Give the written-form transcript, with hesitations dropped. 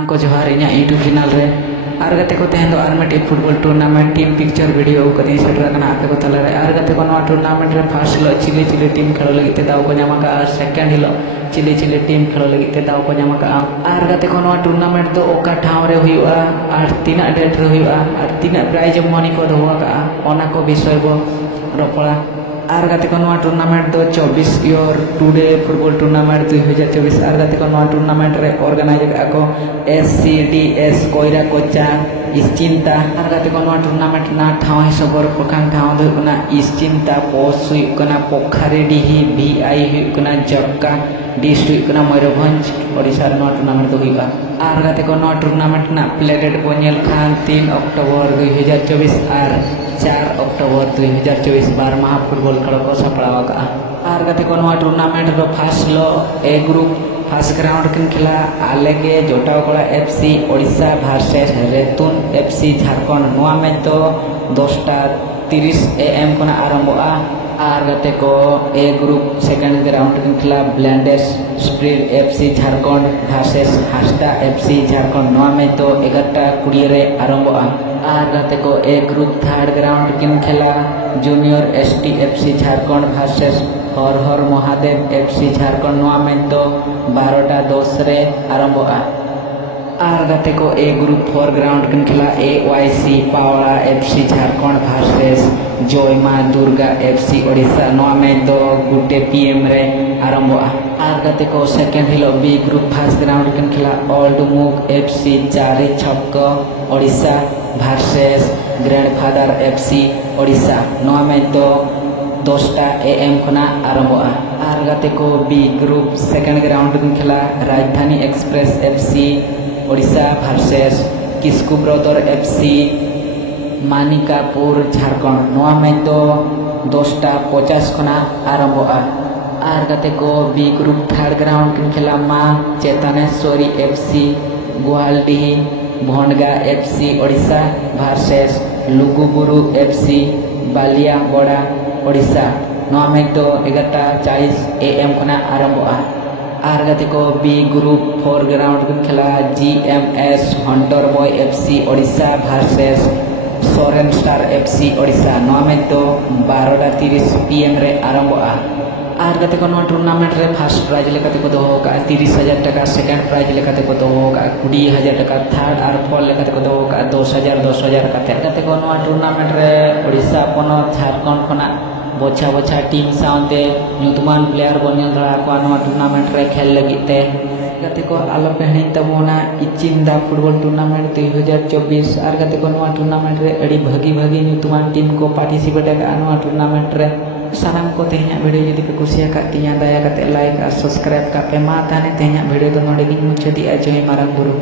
सानाम को जोहार इन YouTube channel रे आर गते को तेहन दो आर मिटे football tournament team picture video कदी सेटर कना आपे को तला रे आर गते को नवा टूर्नामेंट रे फर्स्ट हिलो चिली चिली टीम खेलो लगी ते दाव को ᱧᱟᱢ का सेकंड हिलो चिली चिली टीम खेलो लगी ते दाव को ᱧᱟᱢ का आर गते को नवा टूर्नामेंट दो ओका ठाव रे हुआ आर तीना डेट रे हुआ आर तीना प्राइज मनी को दोवा का ओना को विषय बो रोपड़ा आर गते को नवा टूर्नामेंट दो 24 ईयर टुडे फुटबॉल टूर्नामेंट 2024 आर गते को नवा टूर्नामेंट रे ऑर्गेनाइज को SCDS कोइरा कोचा इस्चिंता आर गते को नवा टूर्नामेंट ना ठाव हिसबर प्रखान ठाव दो कना इस्चिंता पोस हुई कना पोखरेडीही VI हुई कना जक्का डिस्ट हुई कना मयूरभंज ओडिशा नवा टूर्नामेंट दो हुआ आर गते को नवा टूर्नामेंट ना playdate बोनियल Khan 3 October 2024 are 4 October 2024 बार महा फुटबॉल खेल को सपड़ावा का आर गते को नवा टूर्नामेंट रो फर्स्ट लो ए ग्रुप फर्स्ट ग्राउंड किन खेला आले के जोटावकड़ा FC ओडिशा वर्सेस रेतुन FC झारखंड नवा में तो 10:30 AM को आरंभा आर गते को ए ग्रुप सेकंड ग्राउंड किन खेला blenders spirit FC Jharkhand versus हास्टा FC झारखंड नवा में तो 11:20 रे आरंभा आर गते को ए ग्रुप थर्ड ग्राउंड किन खेला junior ST FC Jharkhand versus Har Har Mahadev FC Jharkhand नवा में तो 12:10 रे आरंभा आर गते को ए ग्रुप 4 ग्राउंड किन खेला AYC पावड़ा FC झारखंड वर्सेस जय मां दुर्गा FC ओडिशा नवा में तो 2 PM रे आरंभा आर गते को सेकंड हिलो बी ग्रुप फर्स्ट ग्राउंड किन खेला ओल्ड मुग FC चारी छक्क Odisha versus grandfather FC Odisha नवा में तो 10टा AM खुना आरंभा आर गते को बी ग्रुप सेकंड ग्राउंड किन खेला Rajdhani express FC Odisha versus Kisku brother FC Manikapur Jharkhand नवा में तो 10:50 खुना आरंभा आर गते को बी ग्रुप थर्ड ग्राउंड किन खेला Maa Chetneshwari FC Guwaldihi Bhondga FC Odisha versus Luguburu FC Baliyagada Odisha नवा में तो 11:40 AM खुना आरंभा आर गते को बी ग्रुप 4 ग्राउंड किन खेला GMS Hunter boy FC Odisha versus Soren star FC Odisha नवा में तो 12:30 PM रे आरंभा आर गते को नवा टूर्नामेंट रे फर्स्ट प्राइज लेकाते को दोहो का 30,000 टका सेकंड प्राइज लेकाते को दोहो का 20,000 टका थर्ड और फोर्थ लेकाते को दोहो का 10,000 कते गते को नवा टूर्नामेंट रे ओडिशा पनत झारखंड खना बोछा बोछा टीम साउते ᱧᱩᱛᱩᱢᱟᱱ प्लेयर बनियल दड़ा को नवा टूर्नामेंट रे खेल लगिते गते को आलो पेहनी तबोना इचिंदा फुटबॉल टूर्नामेंट 2024 आर गते को नवा टूर्नामेंट रे अड़ी भागी भागी ᱧᱩᱛᱩᱢᱟᱱ टीम को पार्टिसिपेट का नवा टूर्नामेंट रे सानाम को तेहना वीडियो जदि पे कुसिया का तिया दया करते लाइक और सब्सक्राइब का पे मा ताने तेहना वीडियो तो नोडे गिन मुछदी जय मारंग गुरु।